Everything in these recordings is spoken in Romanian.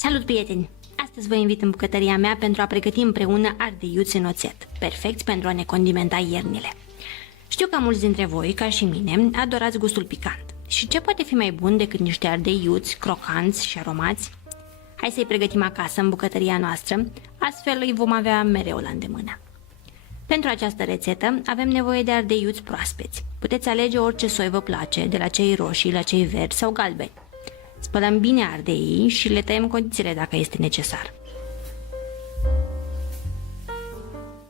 Salut, prieteni! Astăzi vă invit în bucătăria mea pentru a pregăti împreună ardeiuți în oțet, perfecți pentru a ne condimenta iernile. Știu că mulți dintre voi, ca și mine, adorați gustul picant. Și ce poate fi mai bun decât niște ardeiuți crocanți și aromați? Hai să-i pregătim acasă în bucătăria noastră, astfel îi vom avea mereu la îndemână. Pentru această rețetă avem nevoie de ardeiuți proaspeți. Puteți alege orice soi vă place, de la cei roșii la cei verzi sau galbeni. Spălăm bine ardeii și le tăiem condițiile dacă este necesar.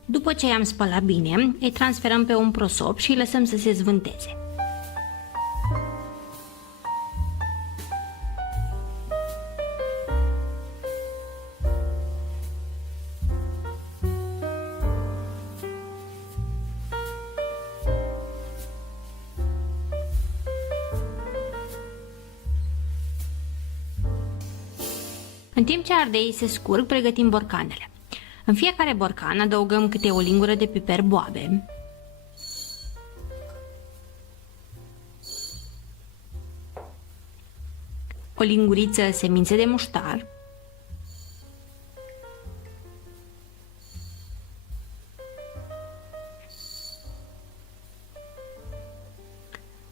După ce i-am spălat bine, îi transferăm pe un prosop și îi lăsăm să se zvânteze. În timp ce ardeii se scurg, pregătim borcanele. În fiecare borcan adăugăm câte o lingură de piper boabe, o linguriță semințe de muștar,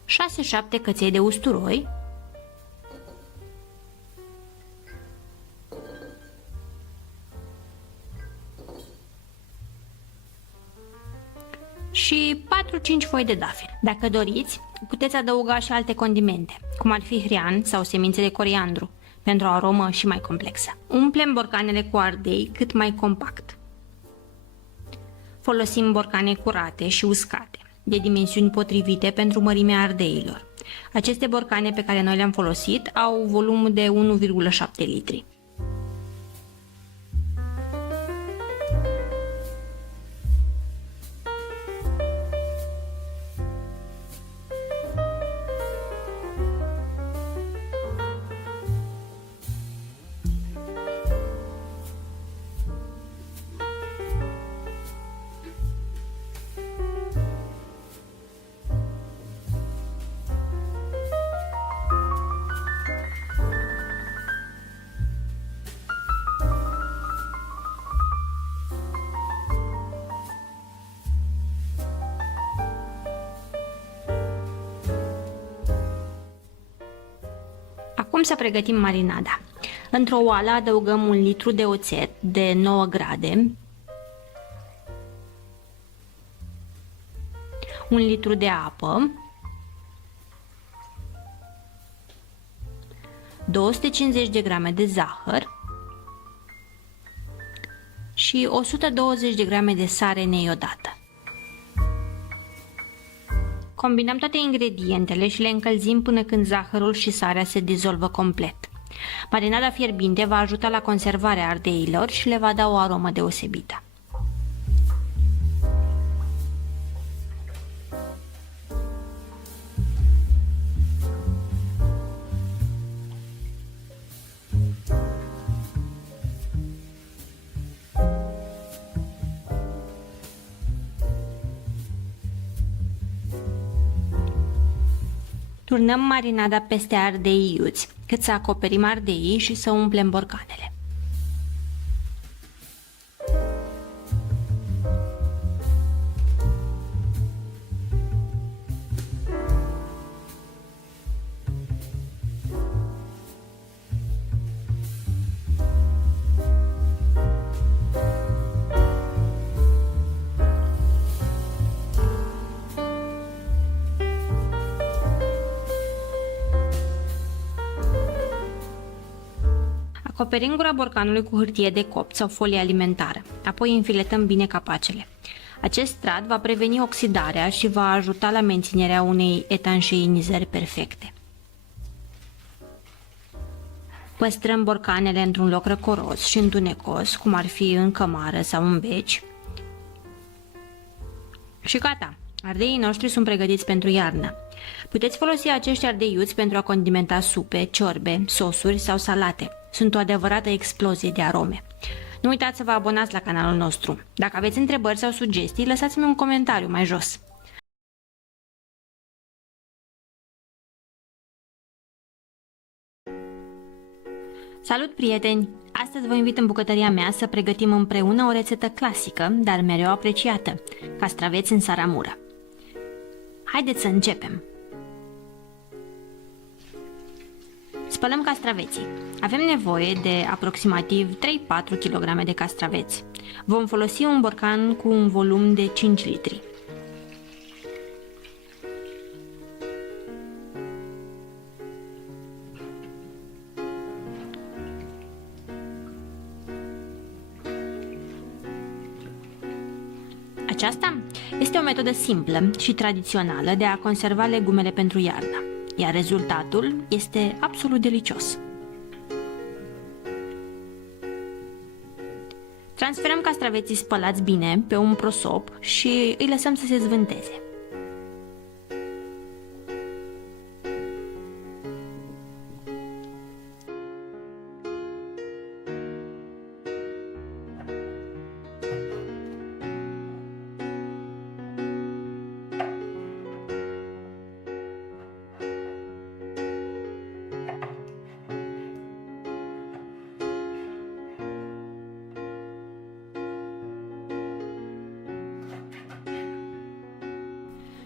șase-șapte căței de usturoi, și 4-5 foi de dafir. Dacă doriți, puteți adăuga și alte condimente, cum ar fi hrian sau semințe de coriandru, pentru o aromă și mai complexă. Umplem borcanele cu ardei cât mai compact. Folosim borcane curate și uscate, de dimensiuni potrivite pentru mărimea ardeilor. Aceste borcane pe care noi le-am folosit au volum de 1,7 litri. Acum să pregătim marinada. Într-o oală adăugăm 1 litru de oțet de 9 grade, 1 litru de apă, 250 de grame de zahăr și 120 de grame de sare neiodată. Combinăm toate ingredientele și le încălzim până când zahărul și sarea se dizolvă complet. Marinada fierbinte va ajuta la conservarea ardeilor și le va da o aromă deosebită. Turnăm marinada peste ardei iuți, cât să acoperim ardeii și să umplem borcanele. Acoperim gura borcanului cu hârtie de copt sau folie alimentară, apoi înfiletăm bine capacele. Acest strat va preveni oxidarea și va ajuta la menținerea unei etanșeinizări perfecte. Păstrăm borcanele într-un loc răcoros și întunecos, cum ar fi în cămară sau în beci. Și gata! Ardeii noștri sunt pregătiți pentru iarnă. Puteți folosi acești ardeiuți pentru a condimenta supe, ciorbe, sosuri sau salate. Sunt o adevărată explozie de arome. Nu uitați să vă abonați la canalul nostru. Dacă aveți întrebări sau sugestii, lăsați-mi un comentariu mai jos. Salut, prieteni! Astăzi vă invit în bucătăria mea să pregătim împreună o rețetă clasică, dar mereu apreciată, castraveți în saramură. Haideți să începem! Spălăm castraveții. Avem nevoie de aproximativ 3-4 kg de castraveți. Vom folosi un borcan cu un volum de 5 litri. Aceasta este o metodă simplă și tradițională de a conserva legumele pentru iarnă, iar rezultatul este absolut delicios. Transferăm castraveții spălați bine pe un prosop și îi lăsăm să se zvânteze.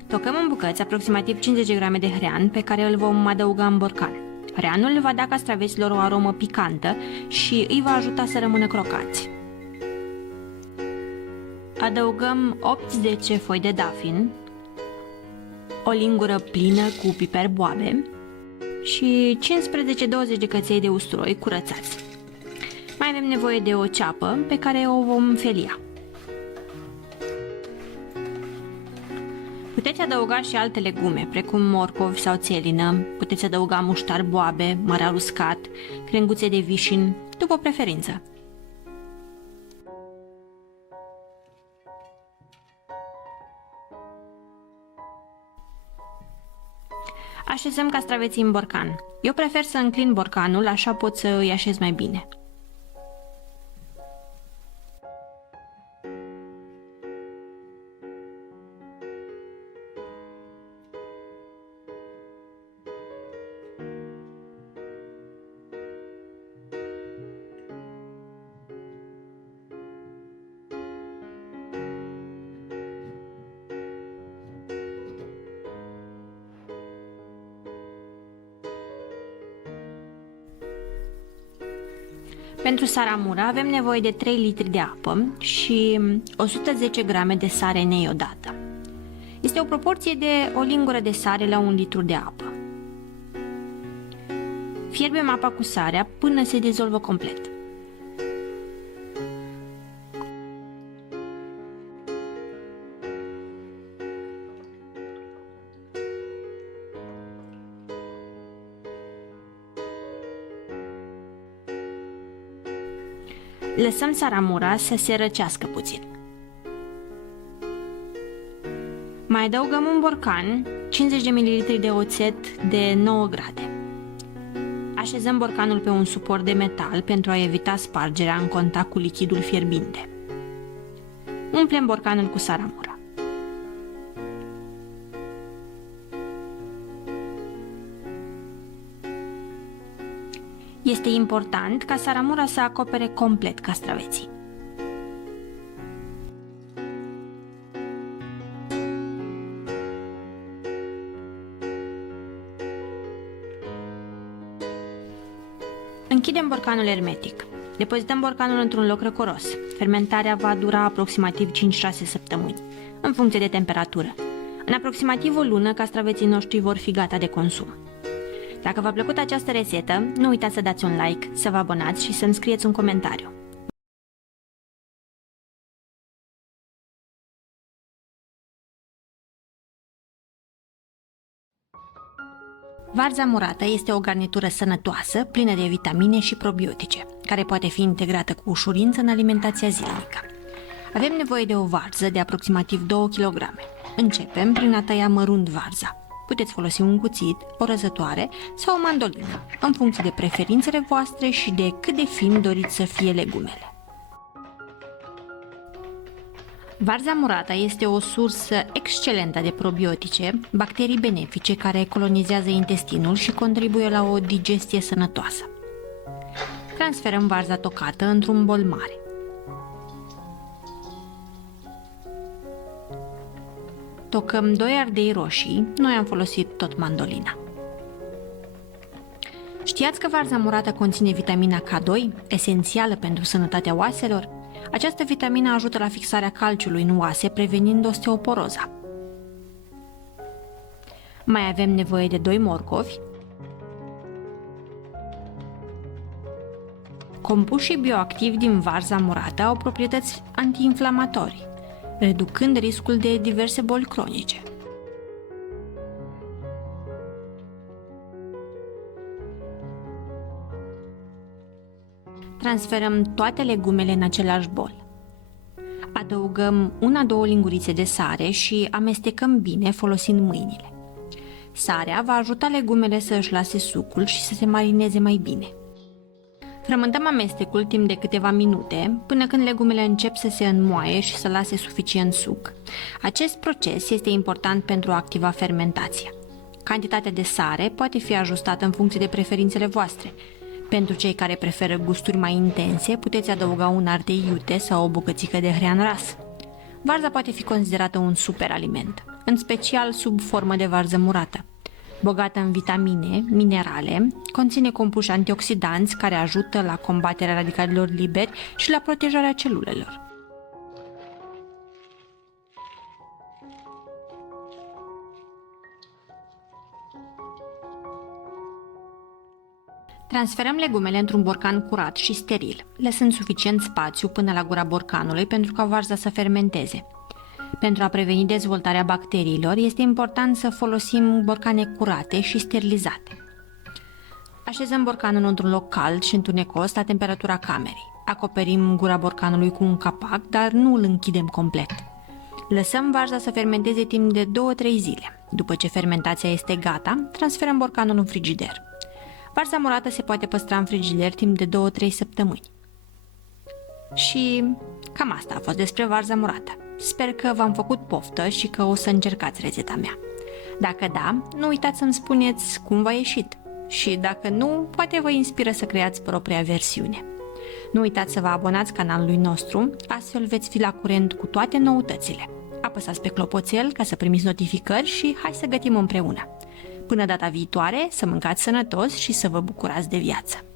Tocăm în bucăți aproximativ 50 de grame de hrean pe care îl vom adăuga în borcan. Hreanul va da castraveților o aromă picantă și îi va ajuta să rămână crocanți. Adăugăm 8-10 foi de dafin, o lingură plină cu piper boabe și 15-20 de căței de usturoi curățați. Mai avem nevoie de o ceapă pe care o vom felia. Puteți adăuga și alte legume, precum morcovi sau țelină, puteți adăuga muștar boabe, mărar uscat, crenguțe de vișin, după preferință. Așezăm castraveții în borcan. Eu prefer să înclin borcanul, așa pot să îi așez mai bine. Pentru saramura avem nevoie de 3 litri de apă și 110 grame de sare neiodată. Este o proporție de o lingură de sare la 1 litru de apă. Fierbem apa cu sarea până se dizolvă complet. Lăsăm saramura să se răcească puțin. Mai adăugăm în borcan 50 de ml de oțet de 9 grade. Așezăm borcanul pe un suport de metal pentru a evita spargerea în contact cu lichidul fierbinte. Umplem borcanul cu saramura. Este important ca saramura să acopere complet castraveții. Închidem borcanul hermetic. Depozităm borcanul într-un loc răcoros. Fermentarea va dura aproximativ 5-6 săptămâni, în funcție de temperatură. În aproximativ o lună, castraveții noștri vor fi gata de consum. Dacă v-a plăcut această rețetă, nu uitați să dați un like, să vă abonați și să-mi scrieți un comentariu. Varza murată este o garnitură sănătoasă, plină de vitamine și probiotice, care poate fi integrată cu ușurință în alimentația zilnică. Avem nevoie de o varză de aproximativ 2 kg. Începem prin a tăia mărunt varza. Puteți folosi un cuțit, o răzătoare sau o mandolină, în funcție de preferințele voastre și de cât de fin doriți să fie legumele. Varza murată este o sursă excelentă de probiotice, bacterii benefice care colonizează intestinul și contribuie la o digestie sănătoasă. Transferăm varza tocată într-un bol mare. Tocăm 2 ardei roșii, noi am folosit tot mandolina. Știați că varza murată conține vitamina K2, esențială pentru sănătatea oaselor? Această vitamină ajută la fixarea calciului în oase, prevenind osteoporoza. Mai avem nevoie de 2 morcovi, compușii bioactivi din varza murată au proprietăți antiinflamatorii, reducând riscul de diverse boli cronice. Transferăm toate legumele în același bol. Adăugăm 1-2 lingurițe de sare și amestecăm bine folosind mâinile. Sarea va ajuta legumele să își lase sucul și să se marineze mai bine. Frământăm amestecul timp de câteva minute, până când legumele încep să se înmoaie și să lase suficient suc. Acest proces este important pentru a activa fermentația. Cantitatea de sare poate fi ajustată în funcție de preferințele voastre. Pentru cei care preferă gusturi mai intense, puteți adăuga un ardei iute sau o bucățică de hrean ras. Varza poate fi considerată un superaliment, în special sub formă de varză murată. Bogată în vitamine, minerale, conține compuși antioxidanți care ajută la combaterea radicalilor liberi și la protejarea celulelor. Transferăm legumele într-un borcan curat și steril, lăsând suficient spațiu până la gura borcanului pentru ca varza să fermenteze. Pentru a preveni dezvoltarea bacteriilor, este important să folosim borcane curate și sterilizate. Așezăm borcanul într-un loc cald și întunecos la temperatura camerei. Acoperim gura borcanului cu un capac, dar nu îl închidem complet. Lăsăm varza să fermenteze timp de 2-3 zile. După ce fermentația este gata, transferăm borcanul în frigider. Varza murată se poate păstra în frigider timp de 2-3 săptămâni. Și cam asta a fost despre varza murată. Sper că v-am făcut poftă și că o să încercați rețeta mea. Dacă da, nu uitați să-mi spuneți cum v-a ieșit. Și dacă nu, poate vă inspiră să creați propria versiune. Nu uitați să vă abonați canalului nostru, astfel veți fi la curent cu toate noutățile. Apăsați pe clopoțel ca să primiți notificări și hai să gătim împreună. Până data viitoare, să mâncați sănătos și să vă bucurați de viață!